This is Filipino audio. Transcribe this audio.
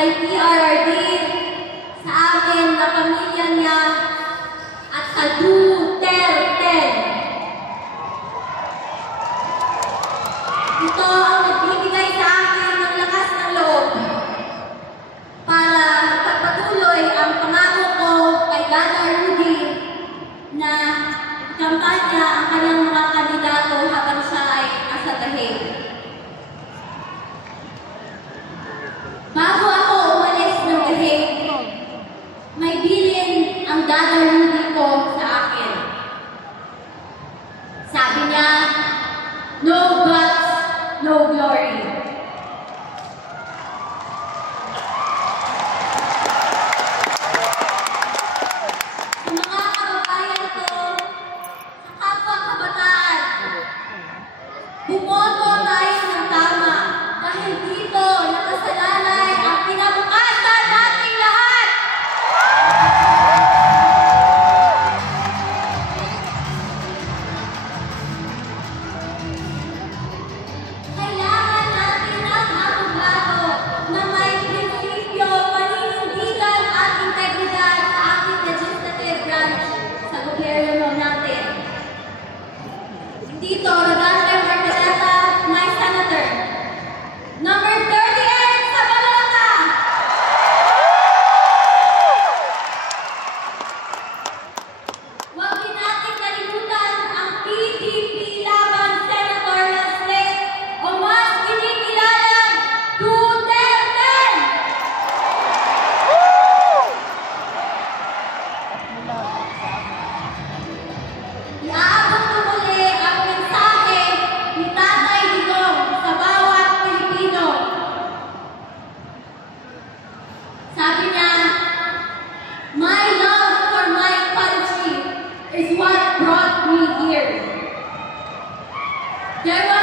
kay PRRD, sa amin na pamilya niya, at sa Duterte. Ito ang nagbibigay sa akin ng lakas ng loob para pagpatuloy ang pangako ko kay Gana Rudy na kampanya ang kanyang mga kandidato habang siya ay nasa The Hague. Bago ako umalis ng The Hague, may bilin ang Gana Rudy ko sa akin. Sabi niya, no guts, no glory. Sa mga kababayan ko, sa kapwa kabataan, bumoto tayo ng tama dahil dito nakasalalay ang kinabukasan nating lahat. Kailangan natin ng abogado na may prinsipyo, paninindigan at integridad sa ating legislative branch sa gobyerno natin. Dito, Rodante Marcoleta, my senator. Number 38 sa balota! Huwag din natin kalimutan ang PDP laban senatorial slate o mas kinikilalang Duterte! Iaabot ko muli ang mensahe ni Tatay Digong sa bawat Pilipino. Sabi niya, my love for my country is what brought me here. There was